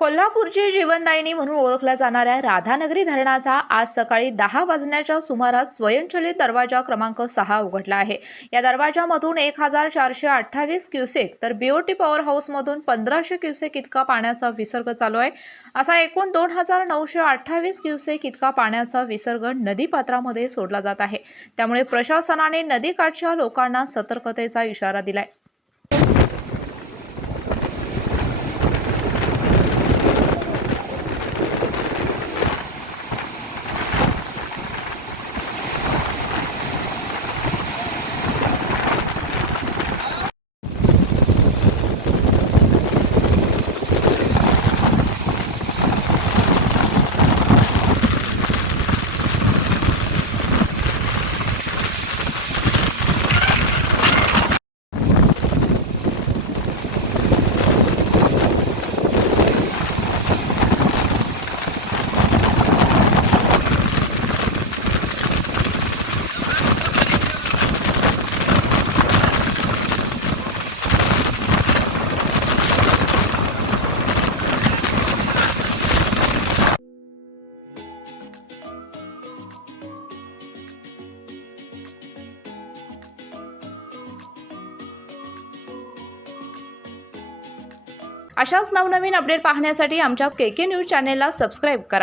कोल्हापूरची जीवनदायिनी म्हणून ओळखल्या जाणाऱ्या राधानगरी धरणाचा आज सकाळी 10 वाजण्याच्या सुमारास स्वयंचलित दरवाजा क्रमांक 6 उघडला आहे। या दरवाजामधून 1428 क्युसेक तर बीओटी पॉवर हाऊसमधून 1500 क्युसेक इतका पाण्याचा विसर्ग चालू आहे। असा एकूण 2928 क्युसेक इतका पाण्याचा विसर्ग नदीपात्रामध्ये सोडला जात आहे। त्यामुळे प्रशासनाने नदीकाठच्या लोकांना सतर्कतेचा इशारा दिलाय। अशाच नवनवीन अपडेट पाहण्यासाठी आमच्या केके न्यूज चॅनेलला सबस्क्राइब करा।